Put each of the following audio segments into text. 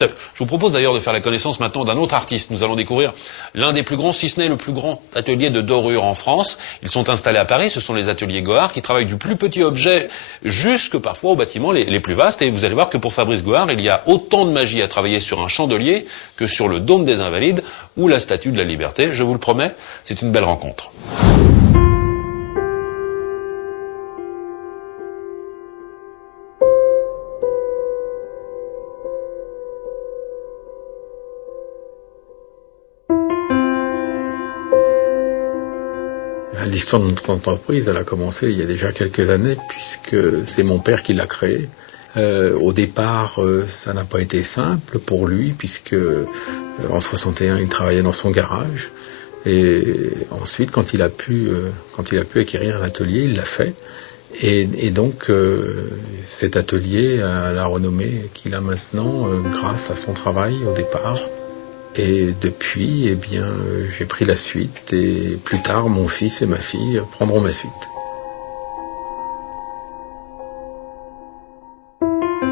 Je vous propose d'ailleurs de faire la connaissance maintenant d'un autre artiste. Nous allons découvrir l'un des plus grands, si ce n'est le plus grand atelier de dorure en France. Ils sont installés à Paris, ce sont les ateliers Gohard qui travaillent du plus petit objet jusque parfois aux bâtiments les plus vastes. Et vous allez voir que pour Fabrice Gohard, il y a autant de magie à travailler sur un chandelier que sur le dôme des Invalides ou la statue de la Liberté. Je vous le promets, c'est une belle rencontre. L'histoire de notre entreprise, elle a commencé il y a déjà quelques années, puisque c'est mon père qui l'a créée. Au départ, ça n'a pas été simple pour lui, puisque en 61, il travaillait dans son garage. Et ensuite, quand il a pu acquérir un atelier, il l'a fait. Et donc, cet atelier a la renommée qu'il a maintenant grâce à son travail au départ. Et depuis, j'ai pris la suite et plus tard, mon fils et ma fille prendront ma suite.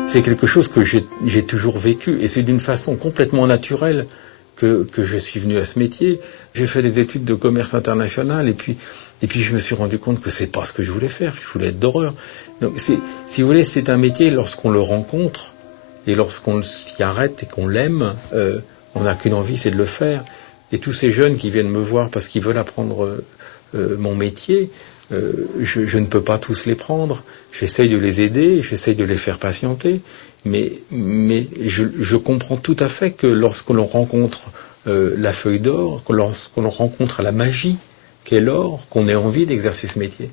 C'est quelque chose que j'ai toujours vécu et c'est d'une façon complètement naturelle que je suis venu à ce métier. J'ai fait des études de commerce international et puis je me suis rendu compte que c'est pas ce que je voulais faire. Je voulais être doreur. Donc, si vous voulez, c'est un métier lorsqu'on le rencontre et lorsqu'on s'y arrête et qu'on l'aime. On n'a qu'une envie, c'est de le faire. Et tous ces jeunes qui viennent me voir parce qu'ils veulent apprendre mon métier, je ne peux pas tous les prendre. J'essaye de les aider, j'essaye de les faire patienter. Mais je comprends tout à fait que lorsque l'on rencontre la feuille d'or, lorsque l'on rencontre la magie qu'est l'or, qu'on ait envie d'exercer ce métier.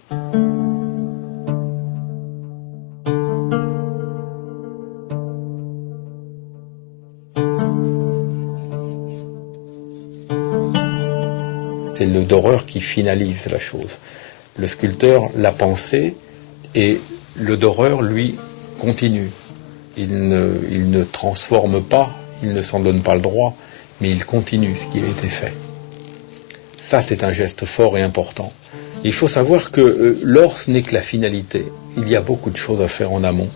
C'est le doreur qui finalise la chose. Le sculpteur l'a pensé et le doreur, lui, continue. Il ne transforme pas, il ne s'en donne pas le droit, mais il continue ce qui a été fait. Ça, c'est un geste fort et important. Il faut savoir que l'or, ce n'est que la finalité. Il y a beaucoup de choses à faire en amont.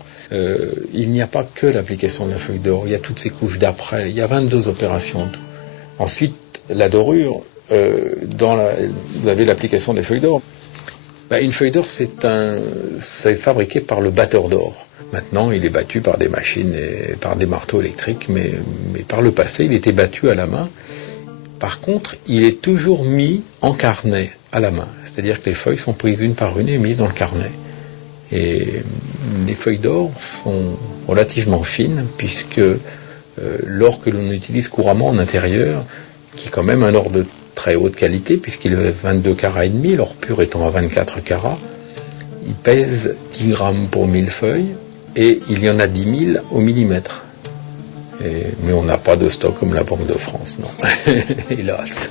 Il n'y a pas que l'application de la feuille d'or, il y a toutes ces couches d'après, il y a 22 opérations en tout. Ensuite, la dorure, vous avez l'application des feuilles d'or. Une feuille d'or, c'est fabriqué par le batteur d'or. Maintenant, il est battu par des machines et par des marteaux électriques, mais par le passé, il était battu à la main. Par contre, il est toujours mis en carnet à la main. C'est-à-dire que les feuilles sont prises une par une et mises dans le carnet. Et les feuilles d'or sont relativement fines, puisque l'or que l'on utilise couramment en intérieur, qui est quand même un or de très haute qualité, puisqu'il est 22 carats et demi, l'or pur étant à 24 carats, il pèse 10 grammes pour 1000 feuilles, et il y en a 10 000 au millimètre. Mais on n'a pas de stock comme la Banque de France, non. Hélas.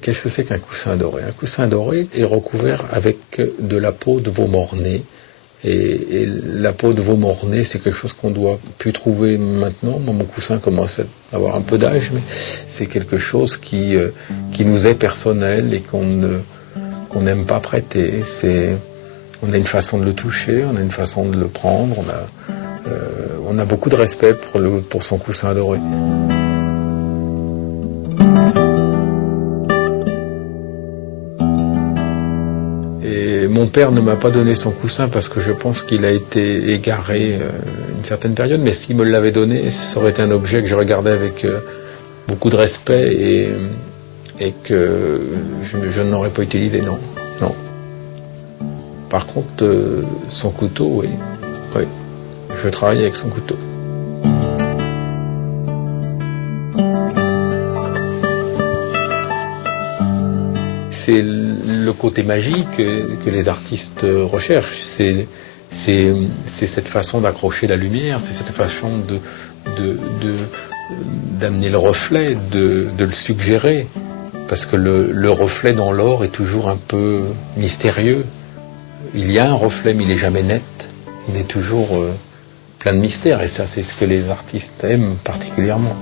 Qu'est-ce que c'est qu'un coussin doré? Un coussin doré est recouvert avec de la peau de veau mort-né. Et la peau de veau mort-né, c'est quelque chose qu'on doit plus trouver maintenant. Moi, mon coussin commence à avoir un peu d'âge, mais c'est quelque chose qui nous est personnel et qu'on n'aime pas prêter. On a une façon de le toucher, on a une façon de le prendre. On a beaucoup de respect pour son coussin doré. Mon père ne m'a pas donné son coussin parce que je pense qu'il a été égaré une certaine période, mais s'il me l'avait donné, ça aurait été un objet que je regardais avec beaucoup de respect et que je n'aurais pas utilisé, non. Par contre, son couteau, oui, je travaille avec son couteau. C'est le côté magique que les artistes recherchent. C'est cette façon d'accrocher la lumière, c'est cette façon d'amener le reflet, de le suggérer. Parce que le reflet dans l'or est toujours un peu mystérieux. Il y a un reflet, mais il n'est jamais net. Il est toujours plein de mystères. Et ça, c'est ce que les artistes aiment particulièrement.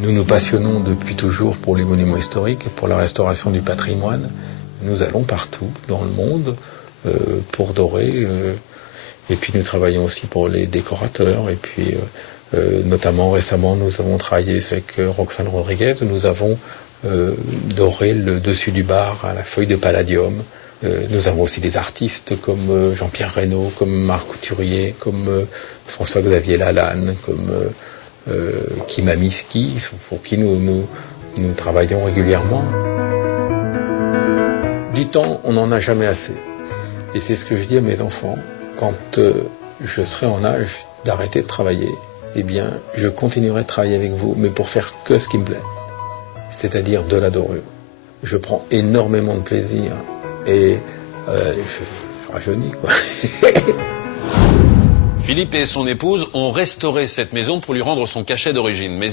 Nous nous passionnons depuis toujours pour les monuments historiques et pour la restauration du patrimoine. Nous allons partout dans le monde pour dorer. Et puis nous travaillons aussi pour les décorateurs. Et puis notamment récemment, nous avons travaillé avec Roxane Rodriguez. Nous avons doré le dessus du bar à la feuille de palladium. Nous avons aussi des artistes comme Jean-Pierre Reynaud, comme Marc Couturier, comme François-Xavier Lalanne, comme Kim Amiski, pour qui nous travaillons régulièrement. Du temps, on n'en a jamais assez. Et c'est ce que je dis à mes enfants. Quand je serai en âge d'arrêter de travailler, eh bien, je continuerai de travailler avec vous, mais pour faire que ce qui me plaît, c'est-à-dire de la dorure. Je prends énormément de plaisir et je rajeunis, quoi. Philippe et son épouse ont restauré cette maison pour lui rendre son cachet d'origine. Mais